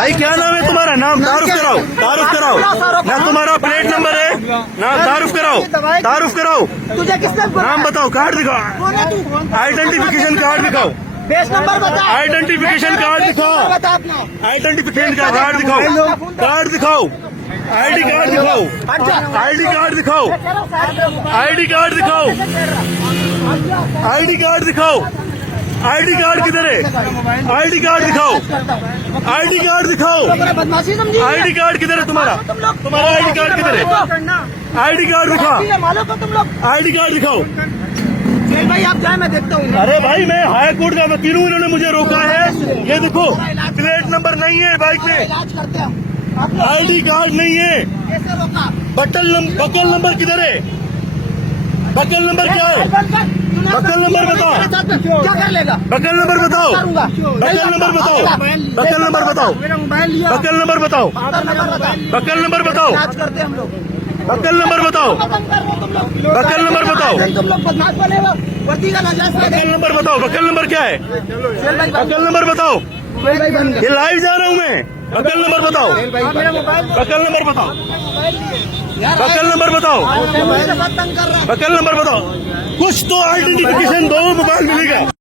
भाई क्या नाम है तुम्हारा? नाम तारुफ कराओ, तारुफ कराओ ना। तुम्हारा प्लेट नंबर है ना? तारुफ कराओ, तारुफ कराओ। तुझे किसने नाम बताओ, कार्ड दिखाओ, आइडेंटिफिकेशन कार्ड दिखाओ, बेस नंबर बता, आइडेंटिफिकेशन कार्ड दिखाओ, बता अपना आइडेंटिफिकेशन का कार्ड दिखाओ, कार्ड दिखाओ, आईडी कार्ड दिखाओ, आईडी कार्ड दिखाओ, आईडी कार्ड दिखाओ, आईडी कार्ड दिखाओ। आईडी कार्ड किधर है? आईडी कार्ड दिखाओ, आईडी कार्ड दिखाओ। बदमाशी समझी? आईडी कार्ड किधर है तुम्हारा? तुम्हारा आईडी कार्ड किधर है? आईडी कार्ड दिखा, मालूम को तुम लोग। आईडी कार्ड दिखाओ। भाई आप जाए, मैं देखता हूँ। अरे भाई मैं हाई कोर्ट का वकील हूँ, इन्होंने मुझे रोका है। ये देखो प्लेट नंबर नहीं है बाइक में, इलाज करते हैं हम। आईडी कार्ड नहीं है। कैसे रोका? बकल नंबर किधर है? बकल नंबर क्या है? बकल नंबर बताओ, क्या कर लेगा? बकल नंबर बताओ, बकल नंबर बताओ, बकल नंबर बताओ, मेरा मोबाइल लिया, बकल नंबर बताओ, बकल नंबर बताओ, इलाज करते हैं हम लोग। बकल नंबर बताओ, बकल नंबर बताओ, तुम लोग बदमाश बने हो, वर्दी का नजायज फायदा। बकल नंबर बताओ, बकल नंबर क्या है? बकल नंबर बताओ, ये लाइव जा रहा हूँ मैं। बकल नंबर बताओ, बकल नंबर बताओ, बकल नंबर बताओ, बकल नंबर बताओ। कुछ तो आइडेंटिफिकेशन दो, मोबाइल मिलेगा।